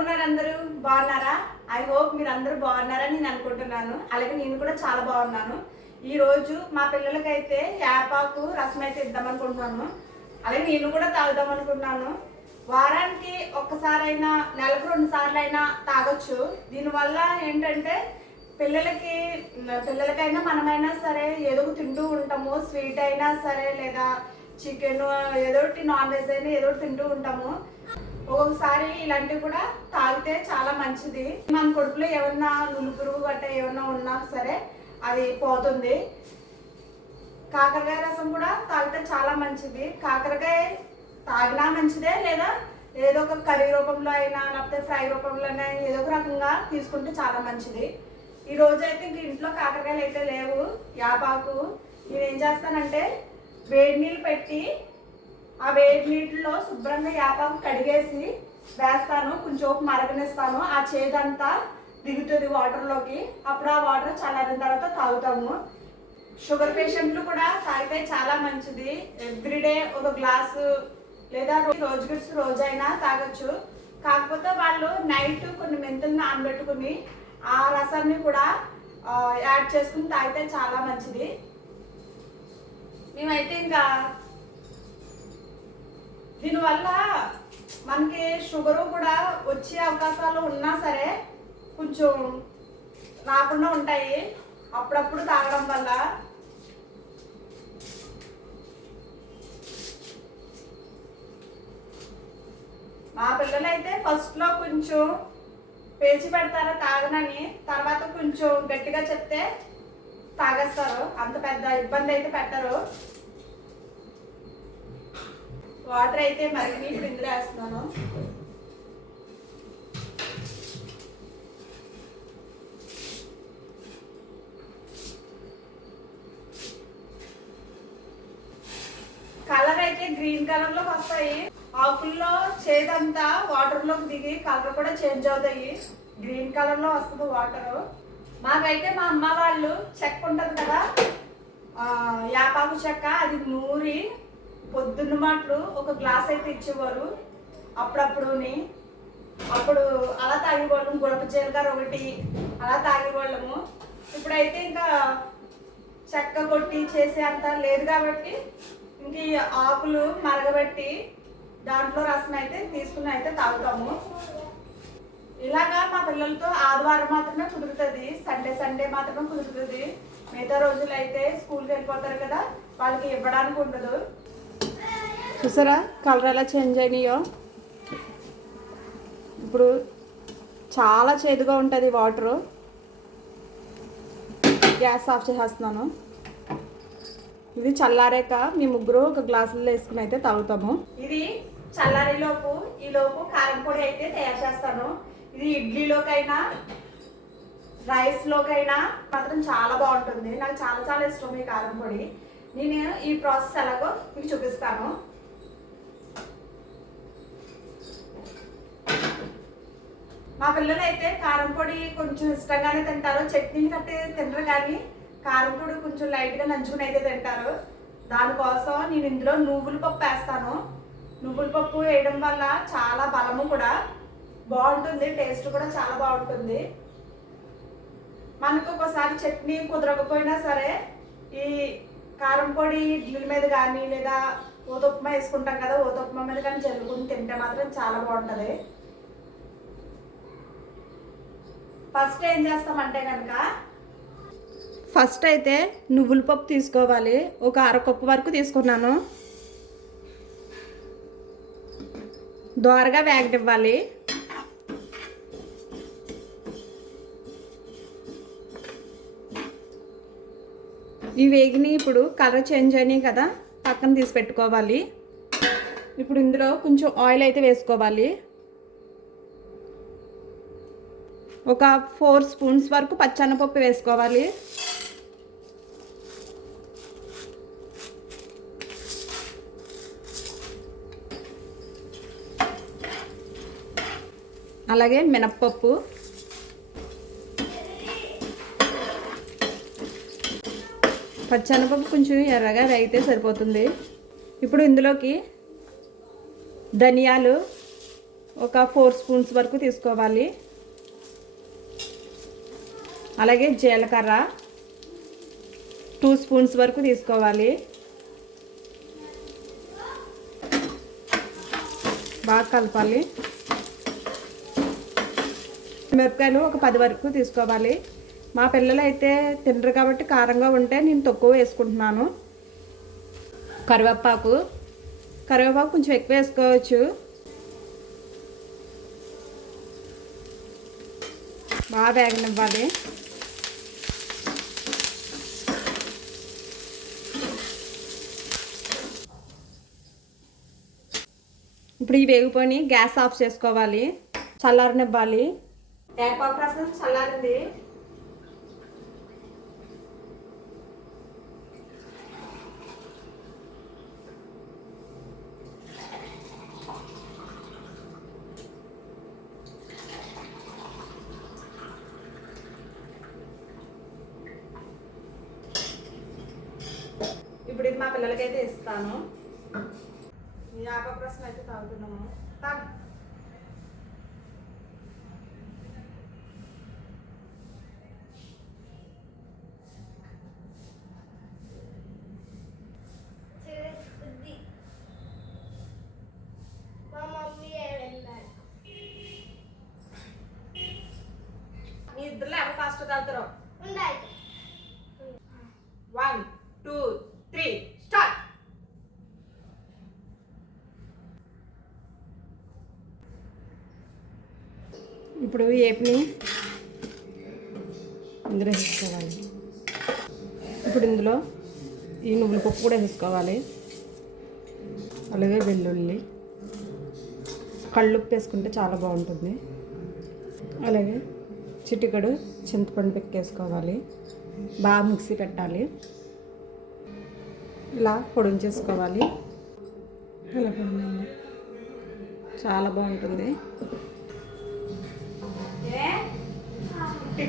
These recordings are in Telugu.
ఉన్నారు అందరూ? బాగున్నారా? ఐ హోప్ మీరు అందరూ బాగున్నారని నేను అనుకుంటున్నాను. అలాగే నేను కూడా చాలా బాగున్నాను. ఈ రోజు మా పిల్లలకైతే యాపాకు రసం అయితే ఇద్దాం అనుకుంటున్నాను. అలాగే నేను కూడా తాగుదాం అనుకుంటున్నాను. వారానికి ఒక్కసారైనా నెలకు రెండు సార్లు అయినా తాగొచ్చు. దీనివల్ల ఏంటంటే పిల్లలకి పిల్లలకైనా మనమైనా సరే ఏదో తింటూ ఉంటాము. స్వీట్ అయినా సరే లేదా చికెన్ ఏదో ఒకటి నాన్ వెజ్ అయినా ఏదో ఒకటి తింటూ ఉంటాము. ఒక్కొక్కసారి ఇలాంటివి కూడా తాగితే చాలా మంచిది. మన కొడుకులో ఏమన్నా నులుపురుగు గట్ట ఏమన్నా ఉన్నా సరే అది పోతుంది. కాకరకాయ రసం కూడా తాగితే చాలా మంచిది. కాకరకాయ తాగినా మంచిదే లేదా ఏదో ఒక కర్రీ రూపంలో అయినా లేకపోతే ఫ్రై రూపంలో అయినా ఏదో ఒక రకంగా తీసుకుంటే చాలా మంచిది. ఈ రోజు అయితే ఇంక ఇంట్లో కాకరకాయలు అయితే లేవు. యాపాకు నేను ఏం చేస్తానంటే వేడి నీళ్ళు పెట్టి ఆ వేడి నీటిలో శుభ్రంగా యాపాకు కడిగేసి వేస్తాను. కొంచెం మరగనిస్తాను. ఆ చేదంతా దిగుతుంది వాటర్లోకి అప్పుడు ఆ వాటర్ చల్లారిన తర్వాత తాగుతాము. షుగర్ పేషెంట్లు కూడా తాగితే చాలా మంచిది. ఎవ్రీడే ఒక గ్లాసు లేదా రోజు గడిచి రోజైనా తాగొచ్చు. కాకపోతే వాళ్ళు నైట్ కొన్ని మెంతులు నానబెట్టుకుని ఆ రసాన్ని కూడా యాడ్ చేసుకుని తాగితే చాలా మంచిది. మేమైతే ఇంకా దీనివల్ల మనకి షుగరు కూడా వచ్చే అవకాశాలు ఉన్నా సరే కొంచెం రాకుండా ఉంటాయి. అప్పుడప్పుడు తాగడం వల్ల. మా పిల్లలైతే ఫస్ట్లో కొంచెం పేచి పెడతారు తాగనని. తర్వాత కొంచెం గట్టిగా చెప్తే తాగేస్తారు. అంత పెద్ద ఇబ్బంది అయితే పెట్టరు. వాటర్ అయితే మరి ఇప్పుడు ఇందులో వేస్తున్నాను. కలర్ అయితే గ్రీన్ కలర్లోకి వస్తాయి ఆకుల్లో చేదంతా వాటర్లోకి దిగి కలర్ కూడా చేంజ్ అవుతాయి. గ్రీన్ కలర్లో వస్తుంది వాటర్. మాకైతే మా అమ్మ వాళ్ళు చెక్క ఉంటది కదా యాపాకు చెక్క అది నూరి పొద్దున్న మాటలు ఒక గ్లాస్ అయితే ఇచ్చేవారు. అప్పుడప్పుడుని అప్పుడు అలా తాగేవాళ్ళం గుడప జీలకర్ర ఒకటి అలా తాగేవాళ్ళము. ఇప్పుడైతే ఇంకా చెక్క కొట్టి చేసే అంత లేదు కాబట్టి ఇంక ఈ ఆకులు మరగబెట్టి దాంట్లో రసం అయితే తీసుకుని అయితే తాగుతాము. ఇలాగా మా పిల్లలతో ఆదివారం మాత్రమే కుదురుతుంది సండే సండే మాత్రమే కుదురుతుంది. మిగతా రోజులు అయితే స్కూల్కి వెళ్ళిపోతారు కదా వాళ్ళకి ఇవ్వడానికి ఉండదు. చూసారా? కలర్ ఎలా చేంజ్ అయినాయో? ఇప్పుడు చాలా చేదుగా ఉంటుంది వాటరు. గ్యాస్ ఆఫ్ చేసేస్తున్నాను. ఇది చల్లారాక మీ ముగ్గురు ఒక గ్లాసులో వేసుకుని అయితే తాగుతాము. ఇది చల్లారేలోపు ఈలోపు కారం పొడి అయితే తయారు చేస్తాను. ఇది ఇడ్లీలోకైనా రైస్లోకైనా మాత్రం చాలా బాగుంటుంది. నాకు చాలా చాలా ఇష్టం ఈ కారం పొడి. నేను ఈ ప్రాసెస్ ఎలాగో మీకు చూపిస్తాను. మా పిల్లలు అయితే కారం పొడి కొంచెం ఇష్టంగానే తింటారు. చట్నీ కట్టి తినరు కానీ కారం పొడి కొంచెం లైట్గా నంచుకుని అయితే తింటారు. దానికోసం నేను ఇందులో నువ్వుల పప్పు వేస్తాను. నువ్వుల పప్పు వేయడం వల్ల చాలా బలము కూడా బాగుంటుంది. టేస్ట్ కూడా చాలా బాగుంటుంది. మనకు ఒకసారి చట్నీ కుదరకపోయినా సరే ఈ కారం పొడి ఇడ్లీ మీద కానీ లేదా ఊతప్మా వేసుకుంటాం కదా ఊతప్మా మీద కానీ జల్లుకుని తింటే మాత్రం చాలా బాగుంటుంది. ఫస్ట్ ఏం చేస్తామంటే కనుక ఫస్ట్ అయితే నువ్వుల పప్పు తీసుకోవాలి. ఒక అరకప్పు వరకు తీసుకున్నాను. దోరగా వేగనివ్వాలి. ఈ వేగిని ఇప్పుడు కలర్ చేంజ్ అయినాయి కదా పక్కన తీసి పెట్టుకోవాలి. ఇప్పుడు ఇందులో కొంచెం ఆయిల్ అయితే వేసుకోవాలి. ఒక ఫోర్ స్పూన్స్ వరకు పచ్చనపప్పు వేసుకోవాలి. అలాగే మినప్పప్పు. పచ్చనపప్పు కొంచెం ఎర్రగా వేగితే సరిపోతుంది. ఇప్పుడు ఇందులోకి ధనియాలు ఒక ఫోర్ స్పూన్స్ వరకు తీసుకోవాలి. అలాగే జీలకర్ర టూ స్పూన్స్ వరకు తీసుకోవాలి. బాగా కలపాలి. మిరపకాయలు ఒక పది వరకు తీసుకోవాలి. మా పిల్లలు అయితే తినరు కాబట్టి కారంగా ఉంటే నేను తక్కువ వేసుకుంటున్నాను. కరివేపాకు. కరివేపాకు కొంచెం ఎక్కువ వేసుకోవచ్చు. బాగా వేగనివ్వాలి. ఇప్పుడు ఇవి వేగిపోయి గ్యాస్ ఆఫ్ చేసుకోవాలి. చల్లారనివ్వాలి. వేపాకు రసం చల్లారింది? ఇప్పుడు ఇది మా పిల్లలకైతే ఇస్తాను. వేపాకు రసం అయితే తాగుతున్నాము. తాగు. ఇద్దరు ఎవరు ఫాస్ట్ తాగుతారో. ఇప్పుడు ఏపీని ఇందులో వేసుకోవాలి. ఇప్పుడు ఇందులో ఈ నువ్వుల పప్పు కూడా వేసుకోవాలి. అలాగే వెల్లుల్లి. కళ్ళుప్పు వేసుకుంటే చాలా బాగుంటుంది. అలాగే చిటికడు చింతపండు పెక్కేసుకోవాలి బాగా మిక్సీ పెట్టాలి. ఇలా పొడించేసుకోవాలి ఇలా పొడి చాలా బాగుంటుంది.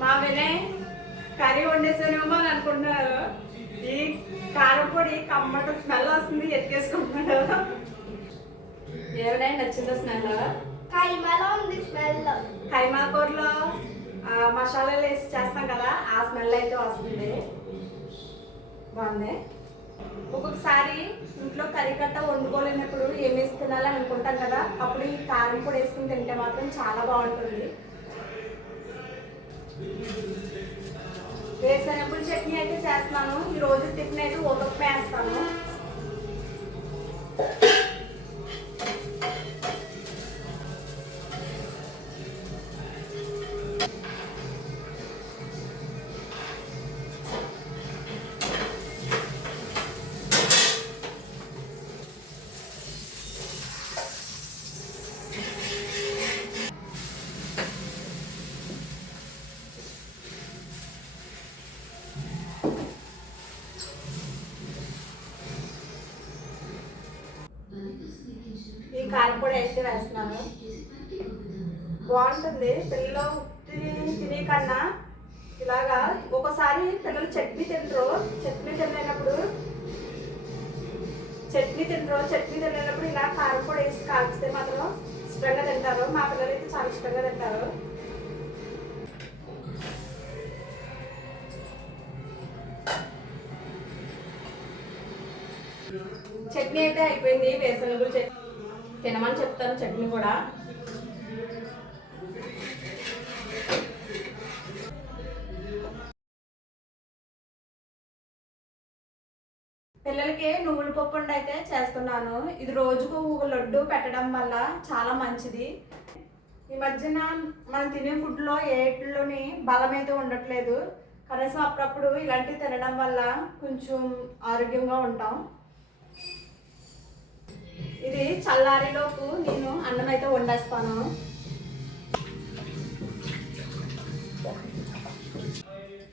మా వినయ్ కర్రీ వండేసానేమో అని అనుకుంటున్నారు. ఈ కారం పొడి కమ్మట స్మెల్ వస్తుంది ఎత్తుకేసుకుంటున్నాడు ఏమైనా నచ్చిందా స్మెల్? కైమలో ఉంది స్మెల్. కైమా కూరలో మసాలాలు వేసి చేస్తాం కదా ఆ స్మెల్ అయితే వస్తుంది. బాగుంది. ఒక్కొక్కసారి ఇంట్లో కర్రీ కట్ట వండుకోలేనప్పుడు ఏం వేసి తినాలని అనుకుంటాం కదా అప్పుడు ఈ కారం పొడి వేసుకుని తింటే మాత్రం చాలా బాగుంటుంది. వేసినప్పుడు చట్నీ అయితే చేస్తున్నాను. ఈ రోజు టిఫిన్ అయితే ఒక్కొక్క వేస్తాను. కారం కూడా అయితే వేస్తున్నాను. బాగుంటుంది. పిల్లలు ఉత్తి తినే కన్నా ఇలాగా ఒకసారి పిల్లలు చట్నీ తింటారు. చట్నీ తినేటప్పుడు చట్నీ తింటారు. చట్నీ తినేటప్పుడు ఇలా కారం కూడా వేసి కాల్చితే మాత్రం ఇష్టంగా తింటారు. మా పిల్లలు అయితే చాలా ఇష్టంగా తింటారు. చట్నీ అయితే అయిపోయింది. వేసనగులు చట్నీ. తినమని చెప్తాను చట్నీ కూడా. పిల్లలకి నువ్వుల పప్పు అయితే చేస్తున్నాను. ఇది రోజుకు ఒక లడ్డు పెట్టడం వల్ల చాలా మంచిది. ఈ మధ్యన మనం తినే ఫుడ్లో ఏట్లోని బలం అయితే ఉండట్లేదు. కనీసం అప్పుడప్పుడు ఇలాంటివి తినడం వల్ల కొంచెం ఆరోగ్యంగా ఉంటాం. ఇది చల్లారిలోపు నేను అన్నం అయితే వండేస్తాను.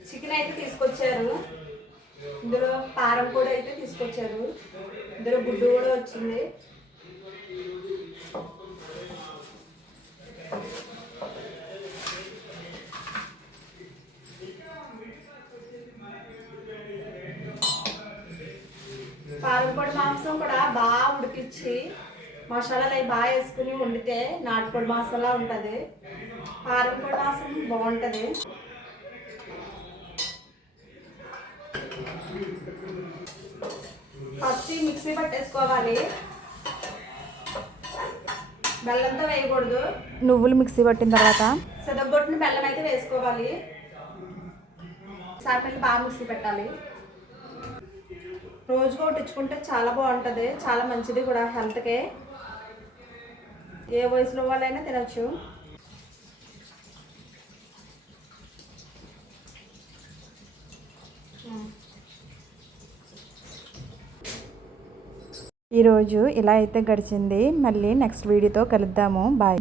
చికెన్ అయితే తీసుకొచ్చారు. ఇందులో పారం కూడా అయితే తీసుకొచ్చారు. ఇందులో గుడ్డు కూడా వచ్చింది పారంపొడి మాంసం కూడా బాగా ఉడికించి మసాలాలు అవి బాగా వేసుకుని వండితే నాటుకోడి మాసంలా ఉంటుంది. పారంపొడి మాంసం బాగుంటుంది. ఫస్ట్ మిక్సీ పట్టేసుకోవాలి. బెల్లంతో వేయకూడదు. నువ్వులు మిక్సీ పట్టిన తర్వాత? సెదగొట్టిన బెల్లం అయితే వేసుకోవాలి. సార్పిల్లి బాగా మిక్సీ పెట్టాలి. రోజు కొట్టించుకుంటే చాలా బాగుంటుంది. చాలా మంచిది కూడా హెల్త్కి. ఏ వయసులో వాళ్ళైనా తినచ్చు. ఈరోజు ఇలా అయితే గడిచింది. మళ్ళీ నెక్స్ట్ వీడియోతో కలుద్దాము. బాయ్.